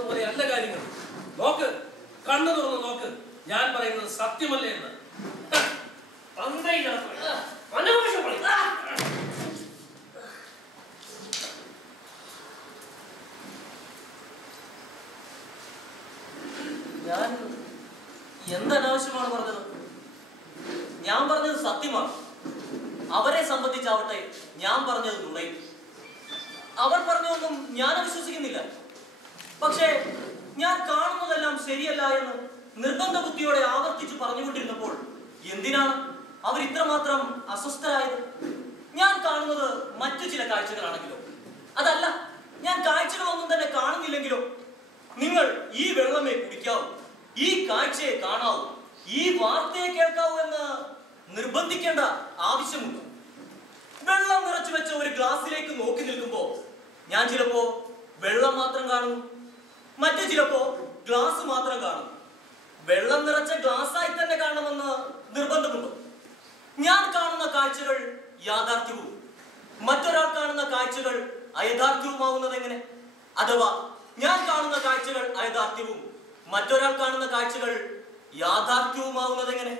പറയുന്നത് പോലെ അല്ല കാര്യങ്ങൾ. നോക്ക്, കണ്ണു തുറന്ന് നോക്ക്, ഞാൻ പറയുന്നത് സത്യമല്ലേ എന്ന്. ഞാൻ എന്തനാവശ്യമാണ് പറഞ്ഞത്? ഞാൻ പറഞ്ഞത് സത്യമാണ്. അവരെ സംബന്ധിച്ചാവട്ടെ ഞാൻ പറഞ്ഞത് നുണയും. അവർ പറഞ്ഞതൊന്നും ഞാൻ വിശ്വസിക്കുന്നില്ല. പക്ഷേ ഞാൻ കാണുന്നതെല്ലാം ശരിയല്ല എന്ന് നിർബന്ധ ബുദ്ധിയോടെ ആവർത്തിച്ച് പറഞ്ഞുകൊണ്ടിരുന്നപ്പോൾ എന്തിനാണ് അവർ ഇത്രമാത്രം അസ്വസ്ഥരായത്? ഞാൻ കാണുന്നത് മറ്റു ചില കാഴ്ചകളാണെങ്കിലോ, അതല്ല ഞാൻ കാഴ്ചകളൊന്നും തന്നെ കാണുന്നില്ലെങ്കിലോ, നിങ്ങൾ ഈ വെള്ളമേ കുടിക്കാവൂ, ഈ കാഴ്ചയെ കാണാവൂ, ഈ വാർത്തയെ കേൾക്കാവൂ എന്ന് നിർബന്ധിക്കേണ്ട ആവശ്യമുണ്ട്. വെള്ളം നിറച്ചു വെച്ച ഒരു ഗ്ലാസ്സിലേക്ക് നോക്കി നിൽക്കുമ്പോ ഞാൻ ചിലപ്പോ വെള്ളം മാത്രം കാണുന്നു, മറ്റു ചിലപ്പോ ഗ്ലാസ് മാത്രം കാണുന്നു. വെള്ളം നിറച്ച ഗ്ലാസ്സായി തന്നെ കാണണമെന്ന് നിർബന്ധമുണ്ടോ? ഞാൻ കാണുന്ന കാഴ്ചകൾ യാഥാർത്ഥ്യവും മറ്റൊരാൾ കാണുന്ന കാഴ്ചകൾ അയഥാർത്ഥ്യവുമാവുന്നത് എങ്ങനെ? അഥവാ ഞാൻ കാണുന്ന കാഴ്ചകൾ അയഥാർത്ഥ്യവും മറ്റൊരാൾ കാണുന്ന കാഴ്ചകൾ യാഥാർത്ഥ്യവുമാവുന്നത് എങ്ങനെ?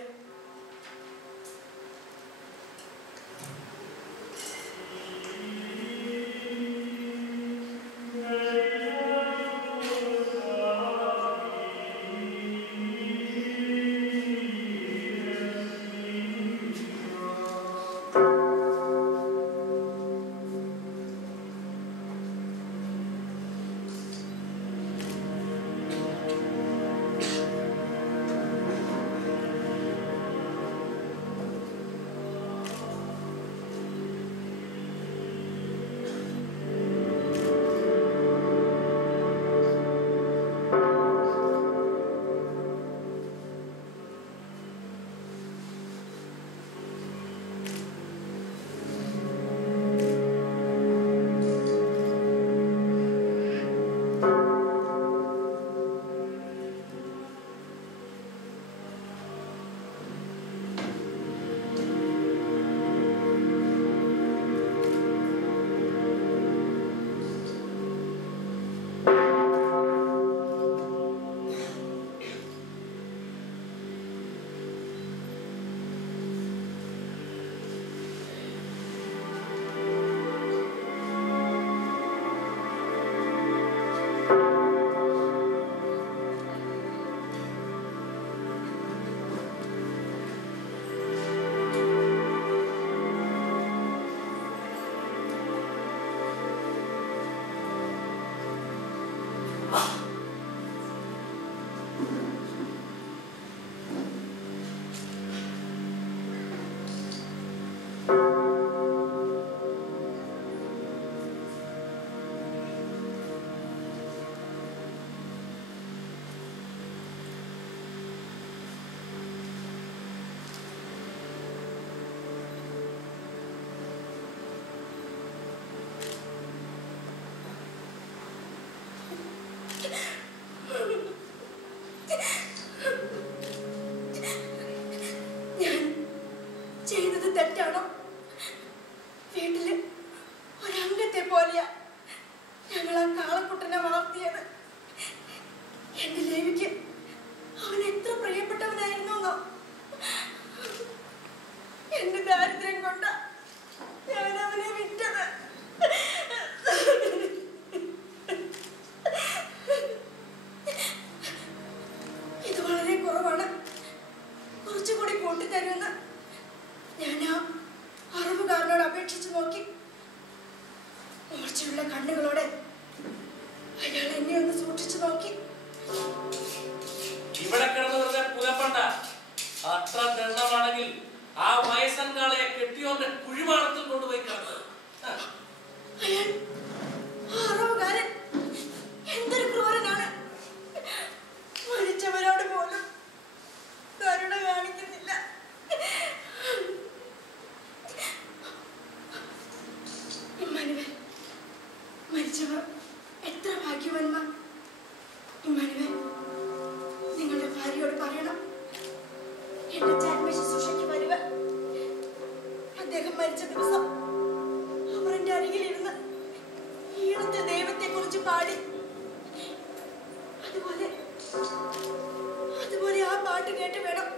പാട്ട് കേട്ട് വേണം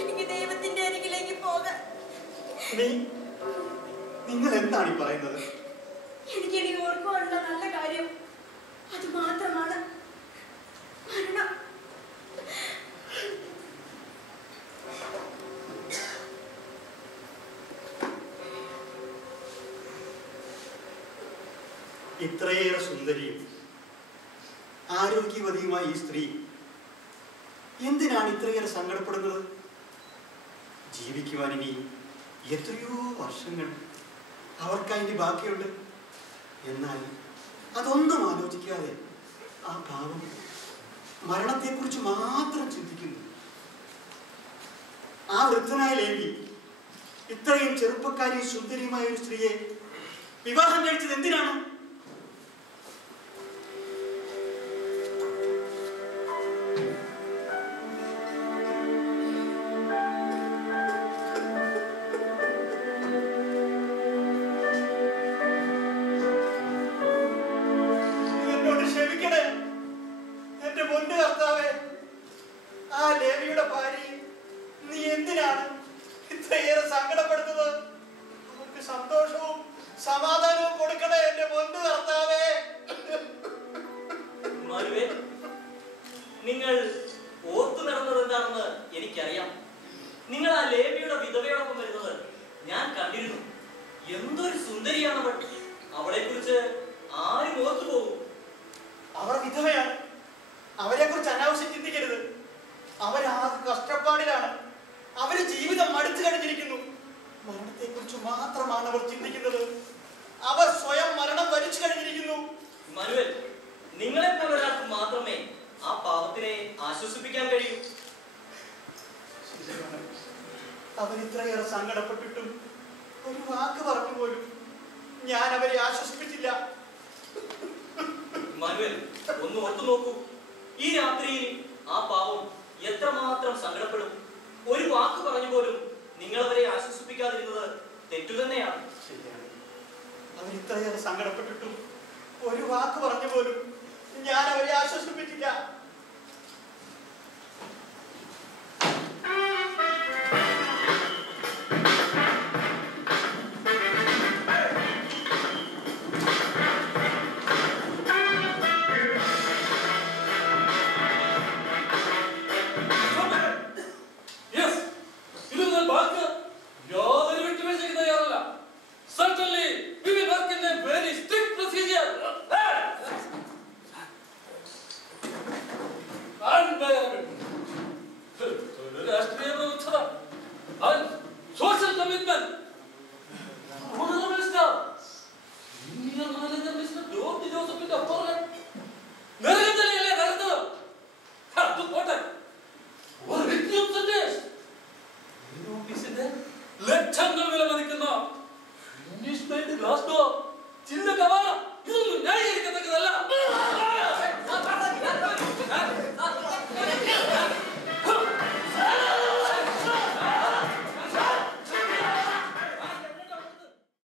എനിക്ക് ദൈവത്തിന്റെ അരികിലേക്ക് പോകാൻ. നിങ്ങൾ എന്താണ് ഈ പറയുന്നത്? എനിക്കിനി ഓർക്കുവാനുള്ള നല്ല കാര്യം അത് മാത്രമാണ് മരണം. ഇത്രയേറെ സുന്ദരിയും ആരോഗ്യവതിയുമായ ഈ സ്ത്രീ എന്തിനാണ് ഇത്രയേറെ സങ്കടപ്പെടുന്നത്? ജീവിക്കുവാൻ ഇനി എത്രയോ വർഷങ്ങൾ അവർക്കതിന് ബാക്കിയുണ്ട്. എന്നാൽ അതൊന്നും ആലോചിക്കാതെ ആ പാവം മരണത്തെക്കുറിച്ച് മാത്രം ചിന്തിക്കുന്നു. ആ വൃദ്ധനായ ലേവി ഇത്രയും ചെറുപ്പക്കാരിയും സുന്ദരിയുമായ ഒരു സ്ത്രീയെ വിവാഹം കഴിച്ചത് എന്തിനാണ്? നിങ്ങൾ ഓർത്തു നടന്നത് എന്താണെന്ന് എനിക്കറിയാം. നിങ്ങൾ ആ ലേവിയുടെ വിധവയോടൊപ്പം വരുന്നത് ഞാൻ കണ്ടിരുന്നു. എന്തൊരു സുന്ദരിയാണ് അവൾ. അവളെ കുറിച്ച് ആരും ഓർത്തു പോകും. അവർ വിധവയാണ്. അവരെ കുറിച്ച് അനാവശ്യം ചിന്തിക്കരുത്. അവരാകെ കഷ്ടപ്പാടിലാണ്. അവര് ജീവിതം മടുത്തു കഴിഞ്ഞിരിക്കുന്നു. മരണത്തെ കുറിച്ച് മാത്രമാണ് അവർ ചിന്തിക്കുന്നത്. അവർ സ്വയം മരണം വരിച്ചു കഴിഞ്ഞിരിക്കുന്നു. മനുവൽ, നിങ്ങളെ പോലെ ഒരാൾക്ക് മാത്രമേ ആ പാവത്തിനെ ആശ്വസിപ്പിക്കാൻ കഴിയൂ. അവരിത്രയേറെ സങ്കടപ്പെട്ടിട്ടും ഒരു വാക്ക് പറഞ്ഞു പോലും ഞാൻ അവരെ ആശ്വസിപ്പിച്ചില്ല. മനുവൽ, ഒന്ന് ഓർത്തു നോക്കൂ. ഈ രാത്രിയിൽ ആ പാവം എത്രമാത്രം സങ്കടപ്പെടും. ഒരു വാക്ക് പറഞ്ഞു പോലും നിങ്ങൾ അവരെ ആശ്വസിപ്പിക്കാതിരുന്നത് തെറ്റു തന്നെയാണ്. ശരിയാണ്. അവരിത്രയേറെ സങ്കടപ്പെട്ടിട്ടും ഒരു വാക്ക് പറഞ്ഞു പോലും